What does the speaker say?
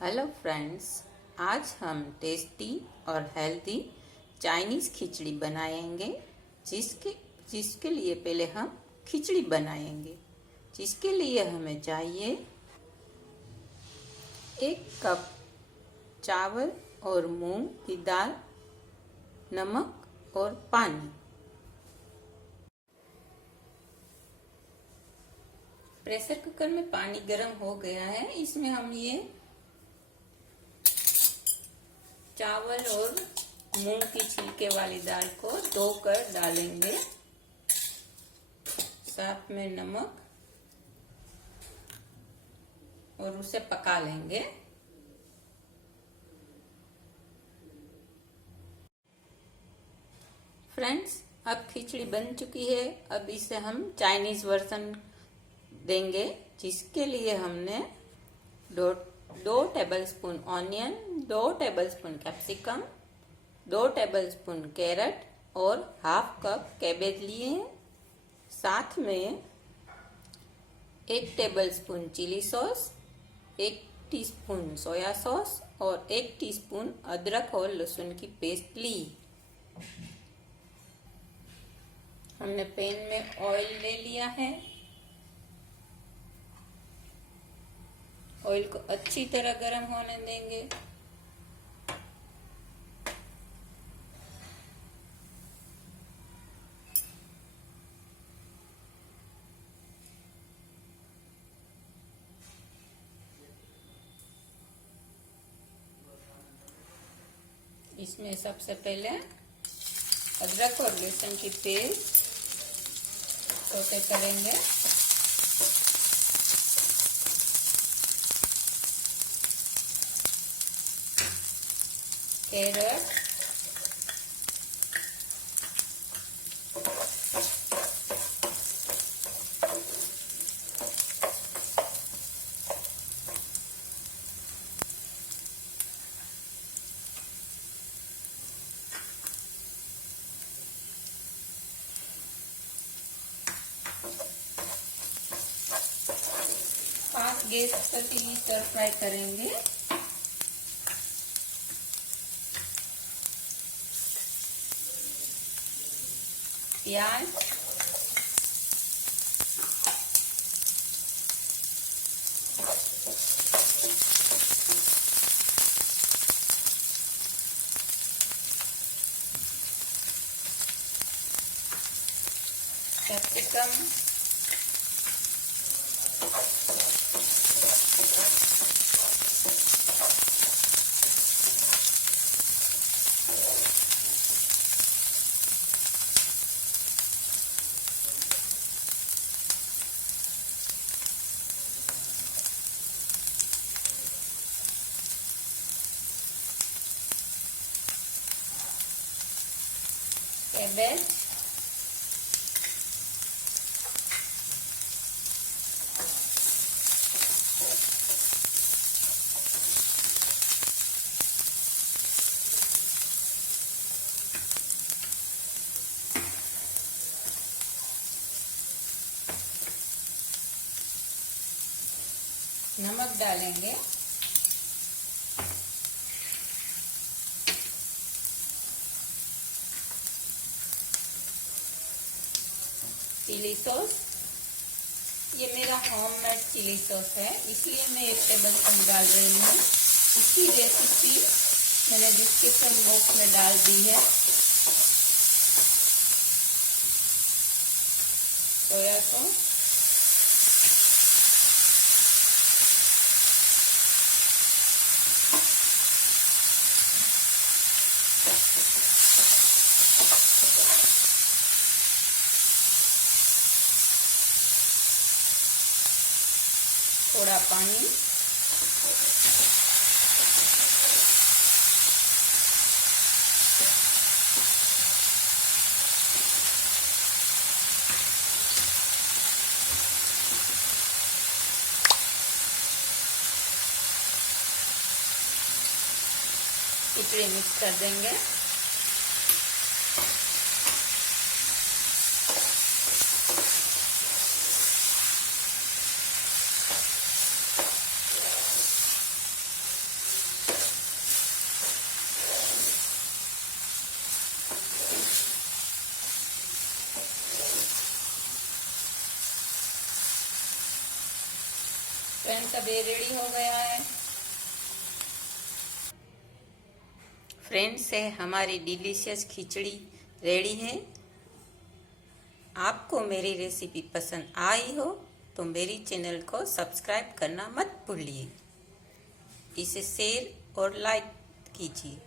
Hello friends, आज हम tasty और हेल्दी चाइनीज़ खिचड़ी बनाएंगे। जिसके लिए पहले हम खिचड़ी बनाएंगे। जिसके लिए हमें चाहिए 1 कप चावल और मूंग की दाल, नमक और पानी। प्रेशर कुकर में पानी गर्म हो गया है। इसमें हम ये चावल और मूंग की छिलके वाली दाल को धोकर डालेंगे, साथ में नमक, और उसे पका लेंगे। फ्रेंड्स, अब खिचड़ी बन चुकी है। अब इसे हम चाइनीज वर्जन देंगे। जिसके लिए हमने 2 tablespoon onion, 2 tablespoon capsicum, 2 tablespoon carrot और हाफ कप कैबेज लिए हैं। साथ में 1 tablespoon chilli sauce, 1 teaspoon soya sauce और 1 टीस्पून अदरक और लहसुन की पेस्ट ली। हमने पैन में ऑयल ले लिया है। ऑयल को अच्छी तरह गर्म होने देंगे। इसमें सबसे पहले अदरक और लहसुन की पेस्ट सौते करेंगे। कैरेट, फास्ट गैस पर स्टर फ्राई करेंगे। प्याज, कैप्सिकम, कैबेज, नमक डालेंगे। चिली सॉस, ये मेरा होममेड चिली सॉस है, इसलिए मैं 1 टेबलस्पून डाल रही हूँ। इसकी रेसिपी मैंने डिस्क्रिप्शन बॉक्स में डाल दी है। सोया सॉस, थोड़ा पानी, खिचड़ी मिक्स कर देंगे। सब ये रेडी हो गया है। फ्रेंड्स, है हमारी डिलीशियस खिचड़ी रेडी है। आपको मेरी रेसिपी पसंद आई हो तो मेरी चैनल को सब्सक्राइब करना मत भूलिए। इसे शेयर और लाइक कीजिए।